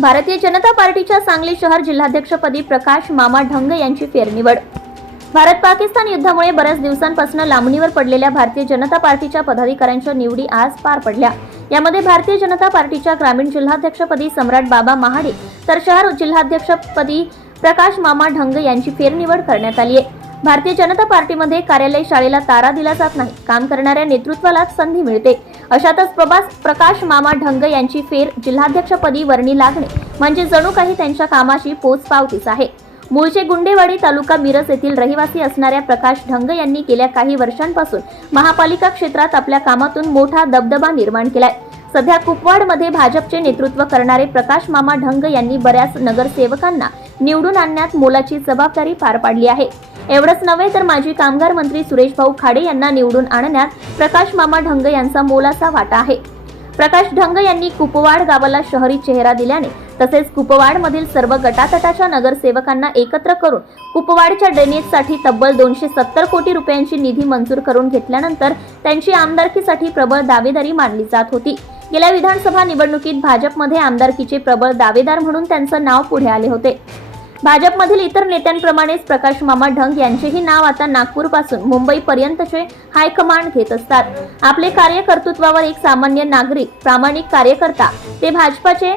भारतीय जनता पार्टीच्या सांगली शहर जिल्हाध्यक्षपदी प्रकाश मामा ढंग यांची फेरनिवड. भारत पाकिस्तान युद्धामुळे बऱ्याच दिवसांपासून लांबणीवर पडलेल्या भारतीय जनता पार्टीच्या पदाधिकाऱ्यांच्या निवडी आज पार पडल्या. यामध्ये भारतीय जनता पार्टीच्या ग्रामीण जिल्हाध्यक्षपदी सम्राट बाबा महाडे तर शहर जिल्हाध्यक्षपदी प्रकाश मामा ढंग यांची फेरनिवड करण्यात आली आहे. भारतीय जनता पार्टीमध्ये कार्यालय शाळेला तारा दिला जात नाही. काम करणाऱ्या नेतृत्वालाच संधी मिळते. अशातच प्रभास प्रकाश मामा ढंग यांची फेर जिल्हाध्यक्षपदी वर्णी लागणे. म्हणजे जणू काही त्यांच्या कामाची पोचपावतीच आहे. मूळचे गुंडेवाडी तालुका मिरज येथील रहिवासी असणाऱ्या प्रकाश ढंग यांनी गेल्या काही वर्षांपासून महापालिका क्षेत्रात आपल्या कामातून मोठा दबदबा निर्माण केलाय. सध्या कुपवाडमध्ये भाजपचे नेतृत्व करणारे प्रकाश मामा ढंग यांनी बऱ्याच नगरसेवकांना निवडून आणण्यात मोलाची जबाबदारी पार पाडली आहे. एवढंच नव्हे तर माजी कामगार मंत्री सुरेश भाऊ खाडे यांना निवडून आणण्यात प्रकाश मामा ढंग यांचा मोलाचा वाटा आहे. प्रकाश ढंग यांनी कुपवाड गावाला शहरी चेहरा दिल्याने तसेच कुपवाडमधील सर्व गटातटाच्या नगरसेवकांना एकत्र करून कुपवाडच्या ड्रेनेजसाठी तब्बल दोनशे सत्तर कोटी रुपयांची निधी मंजूर करून घेतल्यानंतर त्यांची आमदारकीसाठी प्रबळ दावेदारी मानली जात होती. गेल्या विधानसभा निवडणुकीत भाजपमध्ये आमदारकीचे प्रबळ दावेदार म्हणून त्यांचं नाव पुढे आले होते. भाजपमधील इतर नेत्यांप्रमाणेच प्रकाश मामा ढंग यांचेही नाव आता नागपूरपासून मुंबईपर्यंतचे हायकमांड घेत असतात. आपले कार्यकर्तृत्वावर एक सामान्य नागरिक प्रामाणिक कार्यकर्ता ते भाजपाचे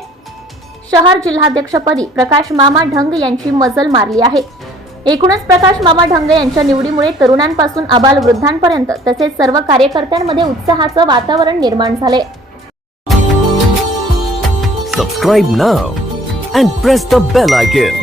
शहर जिल्हाध्यक्षपदी प्रकाश मामा ढंग यांची मजल मारली आहे. एकूणच प्रकाश मामा ढंग यांच्या निवडीमुळे तरुणांपासून अबाल वृद्धांपर्यंत तसेच सर्व कार्यकर्त्यांमध्ये उत्साहाचं वातावरण निर्माण झाले. Subscribe now and press the bell icon